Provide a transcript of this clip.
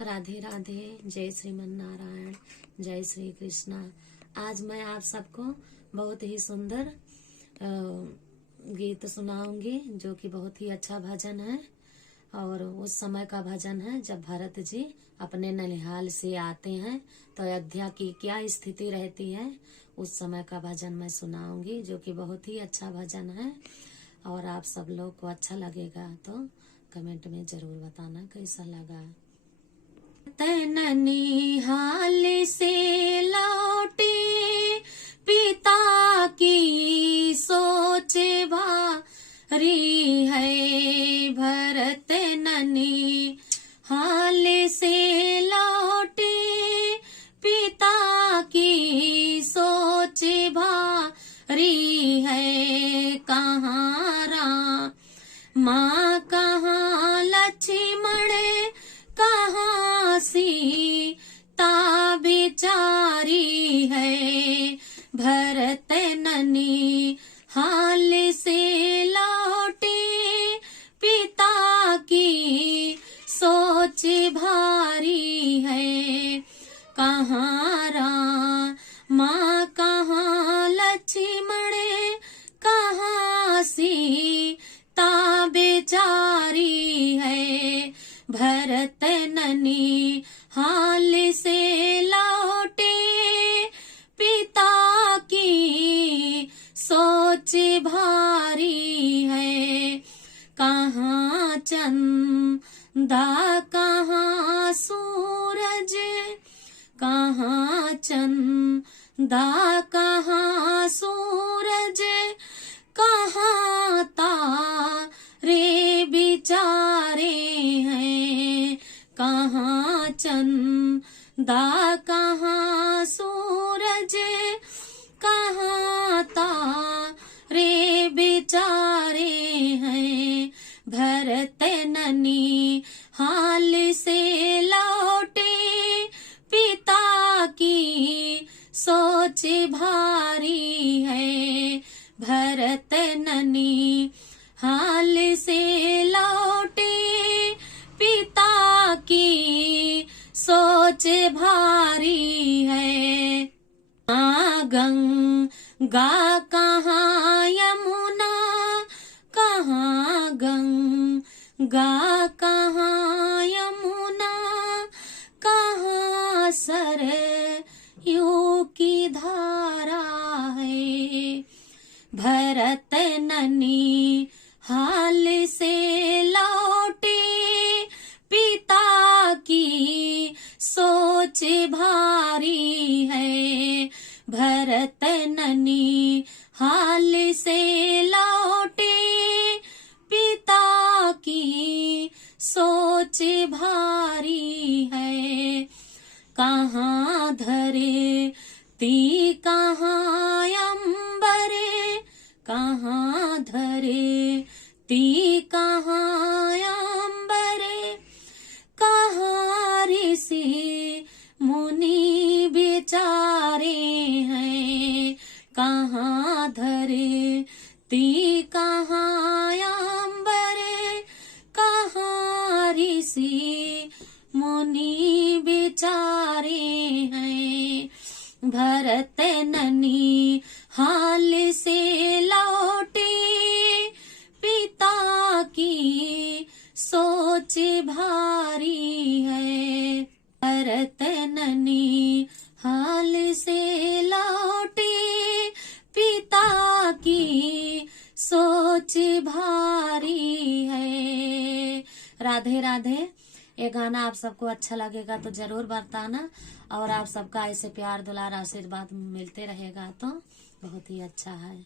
राधे राधे। जय श्रीमन नारायण, जय श्री कृष्णा। आज मैं आप सबको बहुत ही सुंदर गीत सुनाऊंगी, जो कि बहुत ही अच्छा भजन है। और उस समय का भजन है जब भरत जी अपने ननिहाल से आते हैं तो अयोध्या की क्या स्थिति रहती है, उस समय का भजन मैं सुनाऊंगी, जो कि बहुत ही अच्छा भजन है। और आप सब लोग को अच्छा लगेगा तो कमेंट में जरूर बताना कैसा लगा। ननिहाल से लौटे पिता की सोच भारी है, भरत ननिहाल से लौटे पिता की सोच भारी है। कहाँ राम माँ कहाँ लक्ष्मण कहाँ सीता बिचारी है, भरत ननिहाल से लौटे पिता की सोच भारी है। कहाँ राम माँ कहाँ लक्ष्मण कहाँ सीता बिचारी है, भरत ननिहाल से लौटे पिता की सोच भारी है। कहाँ चंदा कहाँ सूरज, कहाँ चंदा कहाँ सूरज, कहाँ तारे बिचारे हैं। कहाँ चंदा कहाँ सूरज, कहाँ तारे बिचारे हैं, भरत ननिहाल से लौटे पिता की सोच भारी है, भरत ननिहाल से लौटे पिता की सोच भारी है। गंगा कहाँ यमुना, कहाँ गंगा कहाँ यमुना, कहाँ सरयू की धारा है, भरत ननिहाल से लौटे पिता की सोच भारी है, भरत ननिहाल से लौटे पिता की सोच भारी है। कहाँ धरती कहाँ अंबरे, कहाँ धरती कहाँ अंबरे, कहाँ ऋषि मुनि बिचारे हैं। कहाँ धरती कहाँ अंबरे, कहाँ ऋषि मुनि बिचारे हैं, भरत ननिहाल से लौटे पिता की सोच भारी है, भरत ननिहाल से लौटे पिता की सोच भारी है। राधे राधे। ये गाना आप सबको अच्छा लगेगा तो जरूर बताना, और आप सबका ऐसे प्यार दुलार आशीर्वाद मिलते रहेगा तो बहुत ही अच्छा है।